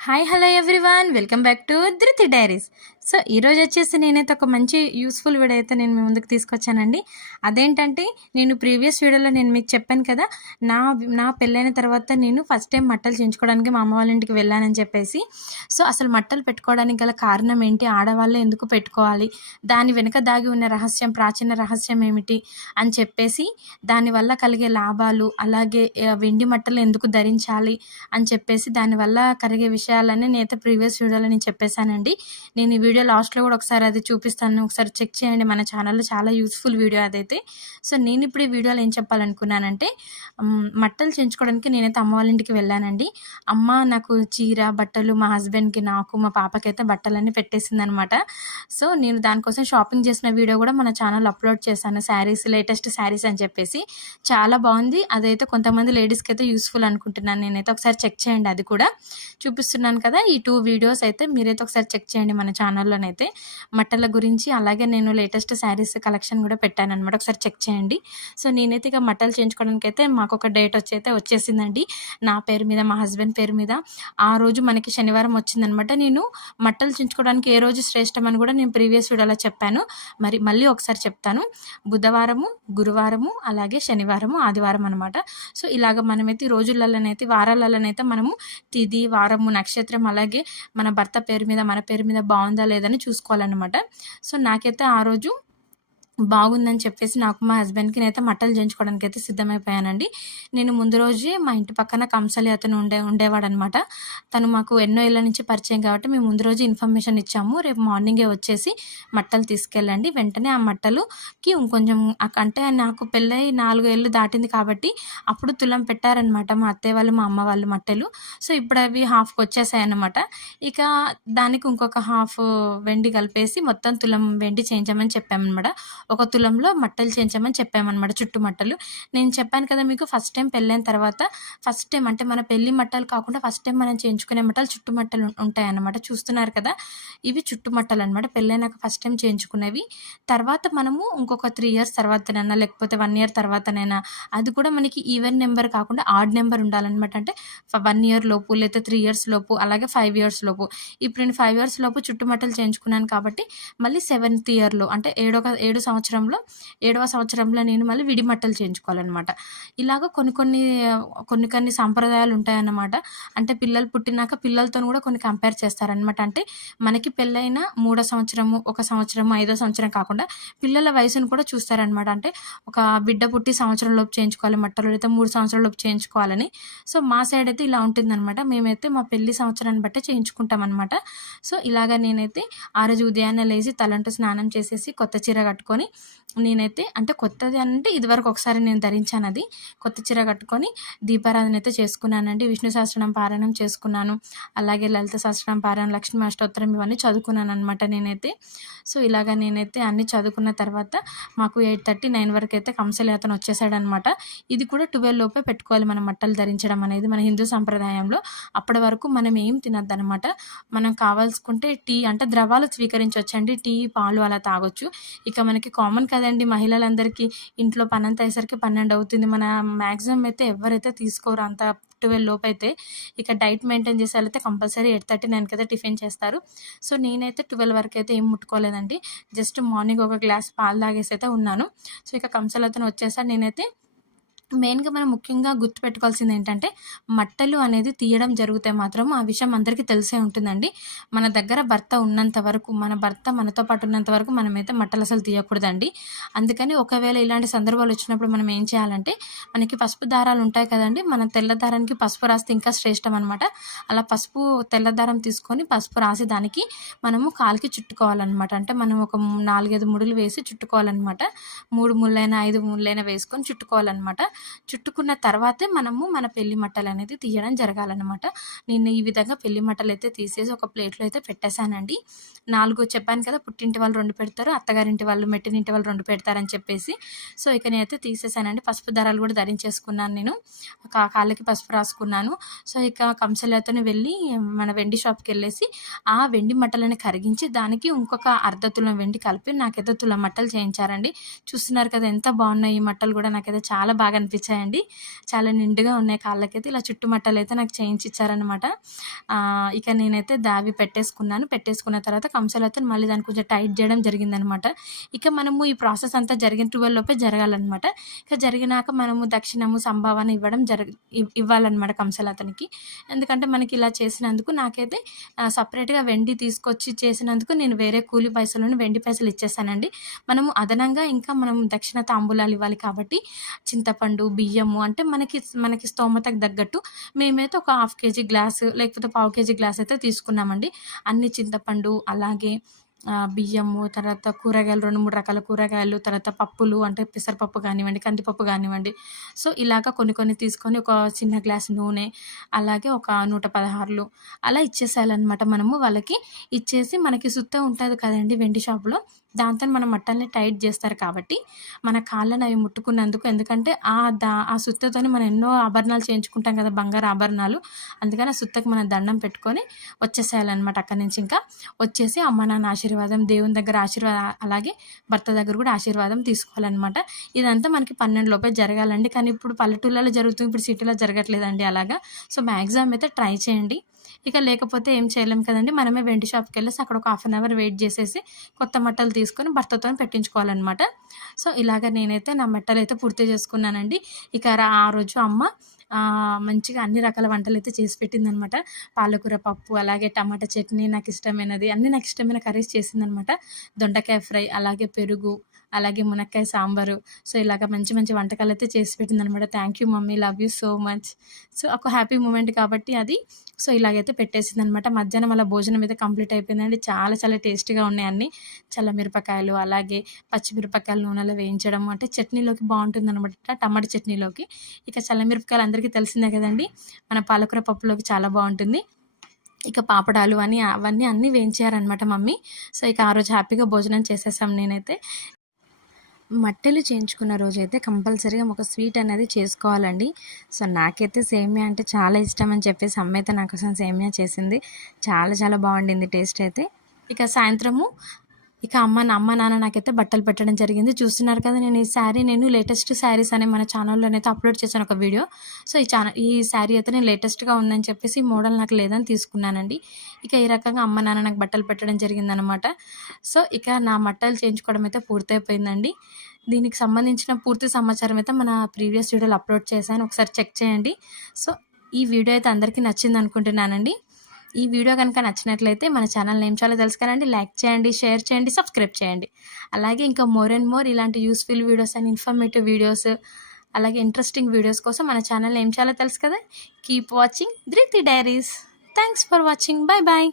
Hi hello everyone welcome back to Dhruti diaries so ఈరోజు వచ్చేసి నేనైతే ఒక మంచి యూస్ఫుల్ వీడియో అయితే నేను మీ ముందుకు తీసుకొచ్చానండి. అదేంటంటే నేను ప్రీవియస్ వీడియోలో నేను మీకు చెప్పాను కదా నా నా పెళ్ళైన తర్వాత నేను ఫస్ట్ టైం మట్టలు చేయించుకోవడానికి మా అమ్మ వాళ్ళ ఇంటికి వెళ్ళానని చెప్పేసి సో అసలు మట్టలు పెట్టుకోవడానికి గల కారణం ఏంటి ఆడవాళ్ళు ఎందుకు పెట్టుకోవాలి దాని వెనుక దాగి ఉన్న రహస్యం ప్రాచీన రహస్యం ఏమిటి అని చెప్పేసి దానివల్ల కలిగే లాభాలు అలాగే వెండి మట్టలు ఎందుకు ధరించాలి అని చెప్పేసి దానివల్ల కలిగే విషయాలన్నీ నేనైతే ప్రీవియస్ వీడియోలో నేను చెప్పేశానండి. నేను ఈ వీడియో లాస్ట్లో కూడా ఒకసారి అది చూపిస్తాను. ఒకసారి చెక్ చేయండి. మన ఛానల్లో చాలా యూస్ఫుల్ వీడియో అదైతే. సో నేను ఇప్పుడు ఈ వీడియోలో ఏం చెప్పాలనుకున్నానంటే మట్టలు చేయించుకోవడానికి నేనైతే అమ్మ వాళ్ళ ఇంటికి వెళ్ళానండి. అమ్మ నాకు చీర బట్టలు మా హస్బెండ్కి నాకు మా పాపకైతే బట్టలన్నీ పెట్టేసింది అనమాట సో నేను దానికోసం షాపింగ్ చేసిన వీడియో కూడా మన ఛానల్ అప్లోడ్ చేశాను. శారీస్ లేటెస్ట్ శారీస్ అని చెప్పేసి. చాలా బాగుంది. అదైతే కొంతమంది లేడీస్కి అయితే యూస్ఫుల్ అనుకుంటున్నాను. నేనైతే ఒకసారి చెక్ చేయండి. అది కూడా చూపిస్తున్నాను కదా. ఈ టూ వీడియోస్ అయితే మీరైతే ఒకసారి చెక్ చేయండి మన ఛానల్లోనైతే మట్టల గురించి అలాగే నేను లేటెస్ట్ శారీస్ కలెక్షన్ కూడా పెట్టాను అనమాట ఒకసారి చెక్ చేయండి. సో నేనైతే ఇక మట్టలు చేయించుకోవడానికి అయితే మాకు ఒక డేట్ వచ్చి అయితే వచ్చేసిందండి. నా పేరు మీద మా హస్బెండ్ పేరు మీద. ఆ రోజు మనకి శనివారం వచ్చిందనమాట నేను మట్టలు చేయించుకోవడానికి ఏ రోజు శ్రేష్టం అని కూడా నేను ప్రీవియస్ వీడియోలో చెప్పాను. మరి మళ్ళీ ఒకసారి చెప్తాను. బుధవారము గురువారము అలాగే శనివారము ఆదివారం అనమాట సో ఇలాగ మనమైతే రోజులలోనైతే వారాలలోనైతే మనము తిది వారము నక్షత్రం అలాగే మన భర్త పేరు మీద మన పేరు మీద బాగుందా లేదని చూసుకోవాలన్నమాట. సో నాకైతే ఆ రోజు బాగుందని చెప్పేసి నాకు మా హస్బెండ్కి నేనైతే మట్టలు చేయించుకోవడానికి అయితే సిద్ధమైపోయానండి. నేను ముందు రోజే మా ఇంటి పక్కన కంసలి అతను ఉండే ఉండేవాడు అనమాట తను మాకు ఎన్నో ఏళ్ళ నుంచి పరిచయం కాబట్టి మేము ముందు రోజు ఇన్ఫర్మేషన్ ఇచ్చాము. రేపు మార్నింగే వచ్చేసి మట్టలు తీసుకెళ్ళండి. వెంటనే ఆ మట్టలుకి ఇంకొంచెం అంటే నాకు పెళ్ళై నాలుగు ఏళ్ళు దాటింది కాబట్టి అప్పుడు తులం పెట్టారనమాట మా అత్తయ్య వాళ్ళు మా అమ్మ వాళ్ళు మట్టెలు. సో ఇప్పుడు అవి హాఫ్కి వచ్చేసాయి అనమాట ఇక దానికి ఇంకొక హాఫ్ వెండి కలిపేసి మొత్తం తులం వెండి చేయించమని చెప్పామన్నమాట ఒక తులంలో మట్టలు చేయించమని చెప్పామన్నమాట చుట్టు మట్టలు. నేను చెప్పాను కదా మీకు ఫస్ట్ టైం పెళ్ళైన తర్వాత ఫస్ట్ టైం అంటే మన పెళ్ళి మట్టలు కాకుండా ఫస్ట్ టైం మనం చేయించుకునే మట్టలు చుట్టు మట్టలు ఉంటాయి అన్నమాట చూస్తున్నారు కదా ఇవి చుట్టు మట్టలు అనమాట పెళ్ళైనాక ఫస్ట్ టైం చేయించుకునేవి. తర్వాత మనము ఇంకొక త్రీ ఇయర్స్ తర్వాతనైనా లేకపోతే వన్ ఇయర్ తర్వాతనైనా అది కూడా మనకి ఈవెన్ నెంబర్ కాకుండా ఆడ్ నెంబర్ ఉండాలన్నమాట. అంటే వన్ ఇయర్ లోపు లేకపోతే త్రీ ఇయర్స్ లోపు అలాగే ఫైవ్ ఇయర్స్ లోపు. ఇప్పుడు నేను ఫైవ్ ఇయర్స్ లోపు చుట్టుమట్టలు చేయించుకున్నాను కాబట్టి మళ్ళీ సెవెంత్ ఇయర్లో అంటే ఏడో ఏడు సంవత్సరాలు సంవత్సరంలో ఏడవ సంవత్సరంలో నేను మళ్ళీ విడిమట్టలు చేయించుకోవాలన్నమాట. ఇలాగ కొన్ని కొన్ని కొన్ని కొన్ని సాంప్రదాయాలు ఉంటాయన్నమాట. అంటే పిల్లలు పుట్టినాక పిల్లలతో కూడా కొన్ని కంపేర్ చేస్తారనమాట అంటే మనకి పెళ్ళైన మూడో సంవత్సరము ఒక సంవత్సరము ఐదో సంవత్సరం కాకుండా పిల్లల వయసును కూడా చూస్తారనమాట అంటే ఒక బిడ్డ పుట్టి సంవత్సరం లోపు చేయించుకోవాలి మట్టలు లేదా మూడు సంవత్సరాల లోపు చేయించుకోవాలని. సో మా సైడ్ అయితే ఇలా ఉంటుందన్నమాట. మేమైతే మా పెళ్ళి సంవత్సరాన్ని బట్టే చేయించుకుంటాం అనమాట సో ఇలాగ నేనైతే ఆ రోజు ఉదయాన్నే లేచి తలంటూ స్నానం చేసేసి కొత్త చీర కట్టుకొని journée. నేనైతే అంటే కొత్తది అంటే ఇదివరకు ఒకసారి నేను ధరించాను అది. కొత్త చీర కట్టుకొని దీపారాధన అయితే చేసుకున్నానండి. విష్ణు సహస్రనామ పారాయణం చేసుకున్నాను. అలాగే లలిత సహస్రనామ పారాయణం లక్ష్మీ అష్టోత్తరం ఇవన్నీ చదువుకున్నాను అనమాట నేనైతే. సో ఇలాగ నేనైతే అన్నీ చదువుకున్న తర్వాత మాకు ఎయిట్ థర్టీ నైన్ వరకు అయితే కంసలి అతను వచ్చేసాడనమాట ఇది కూడా ట్వెల్వ్ లోపే పెట్టుకోవాలి మనం మట్టలు ధరించడం అనేది మన హిందూ సంప్రదాయంలో. అప్పటి వరకు మనం ఏం తినద్దు అనమాట మనం కావాల్సుకుంటే టీ అంటే ద్రవాలు స్వీకరించవచ్చండి టీ పాలు అలా తాగొచ్చు. ఇక మనకి కామన్ కదండి మహిళలందరికీ ఇంట్లో పని అంతా అయ్యేసరికి పన్నెండు అవుతుంది. మన మ్యాక్సిమం అయితే ఎవరైతే తీసుకోరు అంత ట్వెల్వ్ లోపు అయితే ఇక డైట్ మెయింటైన్ చేసే వాళ్ళైతే కంపల్సరీ ఎయిట్ థర్టీ నైన్కి అయితే టిఫిన్ చేస్తారు. సో నేనైతే ట్వెల్వ్ వరకు అయితే ఏం ముట్టుకోలేదండి. జస్ట్ మార్నింగ్ ఒక గ్లాస్ పాలు తాగేసి అయితే ఉన్నాను. సో ఇక కంసలతో వచ్చేసరి నేనైతే మెయిన్గా మనం ముఖ్యంగా గుర్తుపెట్టుకోవాల్సింది ఏంటంటే మట్టలు అనేది తీయడం జరిగితే మాత్రం ఆ విషయం అందరికీ తెలిసే ఉంటుందండి. మన దగ్గర భర్త ఉన్నంత వరకు మన భర్త మనతో పాటు ఉన్నంత వరకు మనమైతే మట్టలు అసలు తీయకూడదండి. అందుకని ఒకవేళ ఇలాంటి సందర్భాలు వచ్చినప్పుడు మనం ఏం చేయాలంటే మనకి పసుపు దారాలు ఉంటాయి కదండి మన తెల్ల దారానికి పసుపు రాస్తే ఇంకా శ్రేష్టం అనమాట అలా పసుపు తెల్ల దారం తీసుకొని పసుపు రాసి దానికి మనము కాలికి చుట్టుకోవాలన్నమాట. అంటే మనం ఒక నాలుగైదు ముడులు వేసి చుట్టుకోవాలన్నమాట. మూడు ముళ్ళైనా ఐదు ముళ్ళైనా వేసుకొని చుట్టుకోవాలన్నమాట. చుట్టుకున్న తర్వాతే మనము మన పెళ్ళి మట్టలు అనేది తీయడం జరగాలన్నమాట. నేను ఈ విధంగా పెళ్ళి మట్టలు అయితే తీసేసి ఒక ప్లేట్లో అయితే పెట్టేశానండి. నాలుగు చెప్పాను కదా పుట్టింటి వాళ్ళు రెండు పెడతారు అత్తగారింటి వాళ్ళు మెట్టినింటి వాళ్ళు రెండు పెడతారని చెప్పేసి. సో ఇక నేనైతే తీసేసానండి పసుపు దారాలు కూడా ధరించేసుకున్నాను నేను. కాళ్ళకి పసుపు రాసుకున్నాను. సో ఇక కంసలతోనే వెళ్ళి మన వెండి షాప్కి వెళ్ళేసి ఆ వెండి మట్టలని కరిగించి దానికి ఇంకొక అర్ధ తులం వెండి కలిపి నాకైతే తులం మట్టలు చేయించారండి. చూస్తున్నారు కదా ఎంత బాగున్నాయి ఈ మట్టలు కూడా. నాకైతే చాలా బాగా కనిపించాయండి చాలా నిండుగా ఉన్నాయి కాళ్ళకైతే. ఇలా చుట్టుమట్టలు అయితే నాకు చేయించి ఇచ్చారనమాట ఇక నేనైతే దావి పెట్టేసుకున్నాను. పెట్టేసుకున్న తర్వాత కంసలతో మళ్ళీ దాన్ని కొంచెం టైట్ చేయడం జరిగిందనమాట ఇక మనము ఈ ప్రాసెస్ అంతా జరిగిన ట్వెల్వ్ లోపే జరగాలన్నమాట. ఇక జరిగినాక మనము దక్షిణము సంభావన ఇవ్వడం జరగ ఇవ్వాలన్నమాట కంసలతనికి ఎందుకంటే మనకి ఇలా చేసినందుకు నాకైతే సపరేట్గా వెండి తీసుకొచ్చి చేసినందుకు నేను వేరే కూలి పైసలను వెండి పైసలు ఇచ్చేసానండి. మనము అదనంగా ఇంకా మనం దక్షిణ తాంబూలాలు ఇవ్వాలి కాబట్టి చింతపండు బియ్యము అంటే మనకి మనకి స్తోమతకు తగ్గట్టు మేమైతే ఒక హాఫ్ కేజీ గ్లాస్ లేకపోతే పావు కేజీ గ్లాస్ అయితే తీసుకున్నామండి. అన్ని చింతపండు అలాగే బియ్యము తర్వాత కూరగాయలు రెండు మూడు రకాల కూరగాయలు తర్వాత పప్పులు అంటే పెసరపప్పు కానివ్వండి కందిపప్పు కానివ్వండి. సో ఇలాగ కొన్ని కొన్ని తీసుకొని ఒక చిన్న గ్లాస్ నూనె అలాగే ఒక నూట పదహారులు అలా ఇచ్చేసేయాలన్నమాట మనము వాళ్ళకి. ఇచ్చేసి మనకి సుత్త ఉంటుంది కదండి వెండి షాపులో. దాంతో మనం మట్టల్ని టైట్ చేస్తారు కాబట్టి మన కాళ్ళని అవి ముట్టుకున్నందుకు ఎందుకంటే ఆ దా ఆ సుత్తతోని మనం ఎన్నో ఆభరణాలు చేయించుకుంటాం కదా బంగారు ఆభరణాలు. అందుకని ఆ సుత్తకు మనం దండం పెట్టుకొని వచ్చేసేయాలన్నమాట అక్కడి నుంచి ఇంకా. వచ్చేసి అమ్మ నాన్న ఆశీర్వాదం ఆశీర్వాదం దేవుని దగ్గర ఆశీర్వాదం అలాగే భర్త దగ్గర కూడా ఆశీర్వాదం తీసుకోవాలన్నమాట. ఇదంతా మనకి పన్నెండు లోపే జరగాలండి. కానీ ఇప్పుడు పల్లెటూళ్ళలో జరుగుతుంది. ఇప్పుడు సిటీలో జరగట్లేదండి అలాగా. సో మ్యాక్సిమం అయితే ట్రై చేయండి. ఇక లేకపోతే ఏం చేయలేం కదండి. మనమే వెండి షాప్కి వెళ్ళేసి అక్కడ ఒక హాఫ్ అన్ అవర్ వెయిట్ చేసేసి కొత్త మట్టలు తీసుకొని భర్తతో పెట్టించుకోవాలన్నమాట. సో ఇలాగ నేనైతే నా మెట్టలు అయితే పూర్తి చేసుకున్నానండి. ఇక ఆ రోజు అమ్మ మంచిగా అన్ని రకాల వంటలు అయితే చేసి పెట్టిందనమాట. పాలకూర పప్పు అలాగే టమాటా చట్నీ నాకు ఇష్టమైనది. అన్ని నాకు ఇష్టమైన కర్రీస్ చేసిందనమాట. దొండకాయ ఫ్రై అలాగే పెరుగు అలాగే మునక్కాయ సాంబారు. సో ఇలాగ మంచి మంచి వంటకాలు అయితే చేసి పెట్టిందనమాట. Thank you mummy. Love you so much so ఒక హ్యాపీ మూమెంట్ కాబట్టి అది. సో ఇలాగైతే పెట్టేసింది అనమాట మధ్యాహ్నం అలా భోజనం అయితే కంప్లీట్ అయిపోయిందండి. చాలా చాలా టేస్టీగా ఉన్నాయి అన్ని. చల్ల మిరపకాయలు అలాగే పచ్చిమిరపకాయలు నూనెలో వేయించడం అంటే చట్నీలోకి బాగుంటుంది అనమాట టమాటా చట్నీలోకి. ఇక చల్ల మిరపకాయలు అందరికీ తెలిసిందే కదండి. మన పాలకూర పప్పులోకి చాలా బాగుంటుంది. ఇక పాపడాలు అని అవన్నీ అన్నీ వేయించారనమాట మమ్మీ. సో ఇక ఆ రోజు హ్యాపీగా భోజనం చేసేసాం నేనైతే. మట్టెలు చేయించుకున్న రోజైతే కంపల్సరీగా ఒక స్వీట్ అనేది చేసుకోవాలండి. సో నాకైతే సేమియా అంటే చాలా ఇష్టం అని చెప్పేసి అమ్మ అయితే నా కోసం సేమియా చేసింది. చాలా చాలా బాగుండింది టేస్ట్ అయితే. ఇక సాయంత్రము ఇక అమ్మ అమ్మ నాన్న నాకైతే బట్టలు పెట్టడం జరిగింది. చూస్తున్నారు కదా నేను ఈ శారీ నేను లేటెస్ట్ శారీస్ అనే మన ఛానల్లోనైతే అప్లోడ్ చేశాను ఒక వీడియో సో ఈ ఛానల్ ఈ శారీ అయితే నేను లేటెస్ట్గా ఉందని చెప్పేసి మోడల్ నాకు లేదని తీసుకున్నానండి. ఇక ఈ రకంగా అమ్మ నాన్న నాకు బట్టలు పెట్టడం జరిగిందనమాట సో ఇక నా బట్టలు చేయించుకోవడం అయితే పూర్తయిపోయిందండి. దీనికి సంబంధించిన పూర్తి సమాచారం అయితే మన ప్రీవియస్ వీడియోలో అప్లోడ్ చేశాను. ఒకసారి చెక్ చేయండి. సో ఈ వీడియో అయితే అందరికీ నచ్చింది అనుకుంటున్నానండి. ఈ వీడియో కనుక నచ్చినట్లయితే మన ఛానల్ ఏం చాలా తెలుసుకోనండి. లైక్ చేయండి షేర్ చేయండి సబ్స్క్రైబ్ చేయండి. అలాగే ఇంకా మోర్ అండ్ మోర్ ఇలాంటి useful videos and informative videos అలాగే ఇంట్రెస్టింగ్ వీడియోస్ కోసం మన ఛానల్ ఏం చాలా తెలుసు కదా? Keep watching Dhruti diaries thanks for watching bye bye